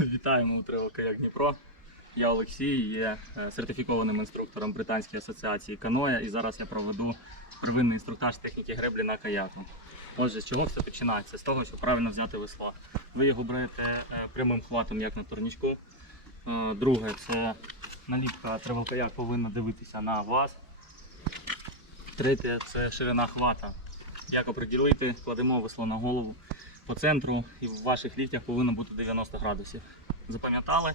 Вітаємо у Триво Дніпро. Я Олексій, є е, сертифікованим інструктором Британської асоціації каноя і зараз я проведу первинний інструктаж техніки греблі на каяку. Отже, з чого все починається? З того, щоб правильно взяти весло. Ви його берете е, прямим хватом, як на турнічку. Е, Друге, це наліпка тревел каяк повинна дивитися на вас. Третє це ширина хвата. Як оприділити, кладемо весло на голову по центру і в ваших ліктях повинно бути 90 градусів. Запам'ятали?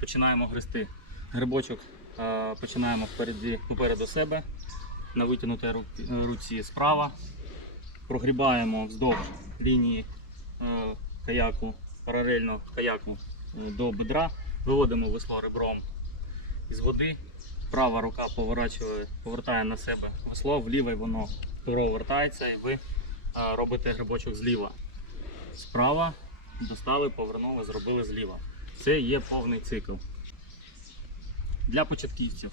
Починаємо гристи. Грибочок починаємо впереді, попереду себе, на витягнутій руці справа. Прогрібаємо вздовж лінії каяку, паралельно каяку е, до бедра, виводимо весло ребром із води. Права рука повертає на себе весло, вліво воно повертається і ви робите грибочок зліва. Справа достали, повернули, зробили зліва. Це є повний цикл. Для початківців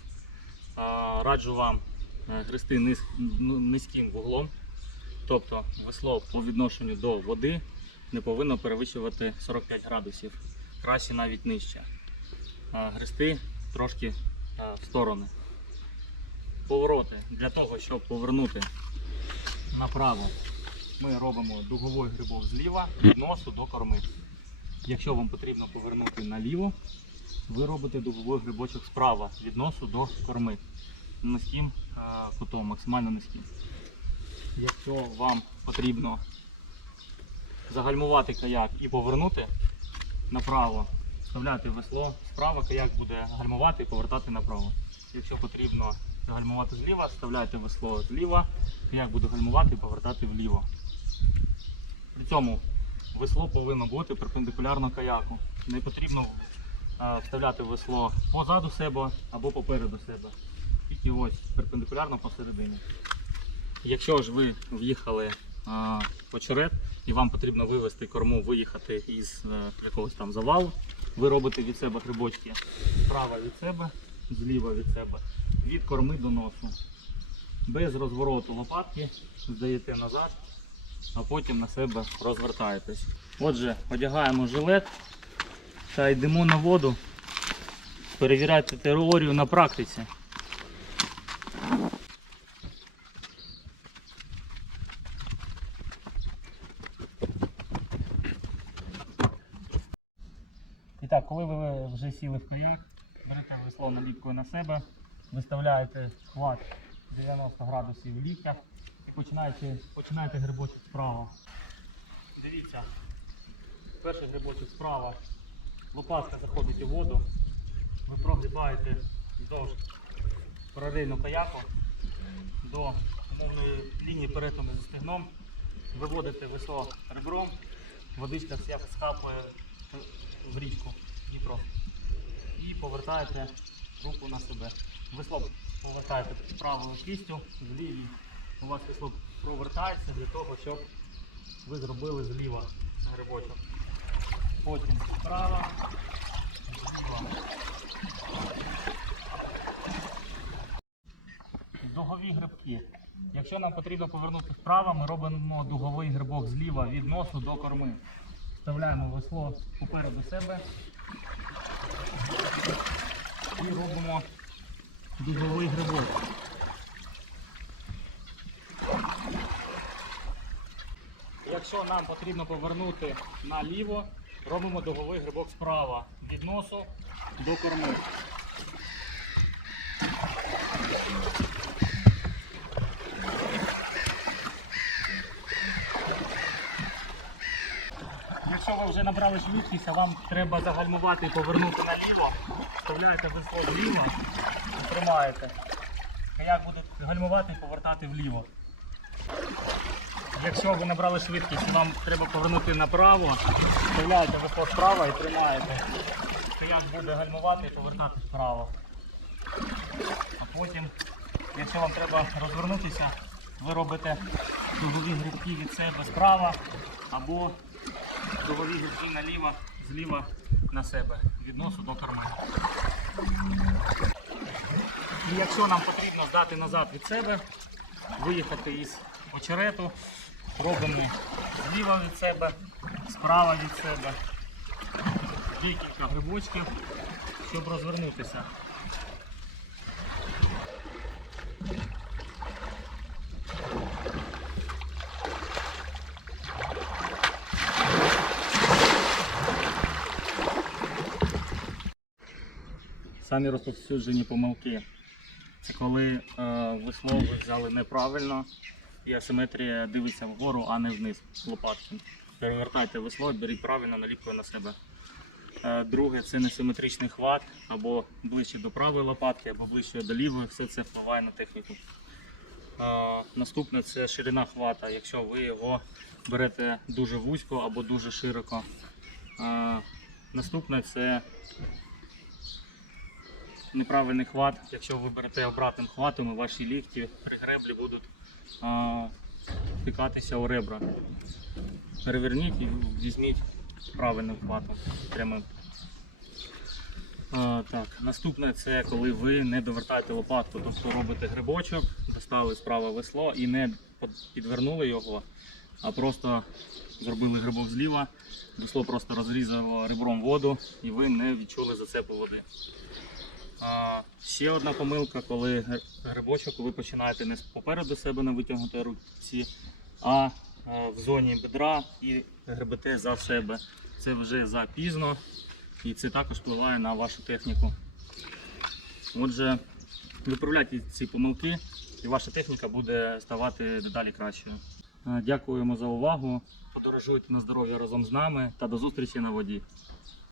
раджу вам е, гристи низ, ну, низьким вуглом, тобто весло по відношенню до води не повинно перевищувати 45 градусів, краще навіть нижче. Гристи трошки в сторони. Повороти. Для того, щоб повернути направо, ми робимо дуговий грибок зліва від носу до корми. Якщо вам потрібно повернути наліво, ви робите дуговий грибочок справа від носу до корми. Низьким е, кутом, максимально низьким. Якщо вам потрібно загальмувати каяк і повернути направо, вставляти весло справа, каяк буде гальмувати і повертати направо. Якщо потрібно гальмувати зліва, вставляйте весло зліва, каяк буде гальмувати і повертати вліво. При цьому весло повинно бути перпендикулярно каяку. Не потрібно е, вставляти весло позаду себе або попереду себе. Тільки ось перпендикулярно посередині. Якщо ж ви в'їхали а, очерет і вам потрібно вивести корму, виїхати із е, якогось там завалу, ви робите від себе грибочки справа від себе, зліва від себе, від корми до носу. Без розвороту лопатки здаєте назад, а потім на себе розвертаєтесь. Отже, одягаємо жилет та йдемо на воду. Перевіряйте теорію на практиці. І так, коли ви вже сіли в каяк, берете весло наліпкою на себе, виставляєте хват 90 градусів в ліктях, починаєте, починаєте грибочок справа. Дивіться, перший грибочок справа, лопатка заходить у воду, ви прогрібаєте вздовж паралельно каяку до лінії перетину зі стегном, виводите весло ребром, водичка вся скапує в річку Дніпро. І повертаєте руку на себе. Весло повертаєте правою кістю, в лівій у вас весло провертається для того, щоб ви зробили зліва грибочок. Потім справа, зліва. Дугові грибки. Якщо нам потрібно повернути вправо, ми робимо дуговий грибок зліва від носу до корми. Вставляємо весло попереду себе і робимо дуговий грибок. Якщо нам потрібно повернути наліво, робимо дуговий грибок справа від носу до корми. Якщо ви вже набрали швидкість, а вам треба загальмувати і повернути наліво, вставляєте весло вліво і тримаєте. Каяк буде гальмувати і повертати вліво. Якщо ви набрали швидкість вам треба повернути направо, вставляєте весло вправо і тримаєте. Каяк буде гальмувати і повертати вправо. А потім, якщо вам треба розвернутися, ви робите дугові грибки від себе справа або дугові гірки наліво, зліва на себе, від носу до корми. І якщо нам потрібно здати назад від себе, виїхати із очерету, робимо зліва від себе, справа від себе. Декілька грибочків, щоб розвернутися. Самі розповсюджені помилки. Це коли е, весло ви взяли неправильно і асиметрія дивиться вгору, а не вниз лопатки. Перевертайте весло, беріть правильно наліпкою на себе. Е, друге це несиметричний хват, або ближче до правої лопатки, або ближче до лівої. Все це впливає на техніку. Е, наступне це ширина хвата. Якщо ви його берете дуже вузько або дуже широко. Е, наступне це неправильний хват. Якщо ви берете обратним хватом, ваші лікті при греблі будуть а, впікатися у ребра. Переверніть і візьміть правильним хватом. Прямим. А, так, наступне це коли ви не довертаєте лопатку, тобто робите грибочок, достали справа весло і не підвернули його, а просто зробили грибок зліва, весло просто розрізало ребром воду і ви не відчули зацепу води. Ще одна помилка, коли гр- грибочок ви починаєте не попереду себе на витягнутій руці, а е, в зоні бедра і гребете за себе. Це вже запізно і це також впливає на вашу техніку. Отже, виправляйте ці помилки і ваша техніка буде ставати дедалі кращою. Е, Дякуємо за увагу. Подорожуйте на здоров'я разом з нами та до зустрічі на воді.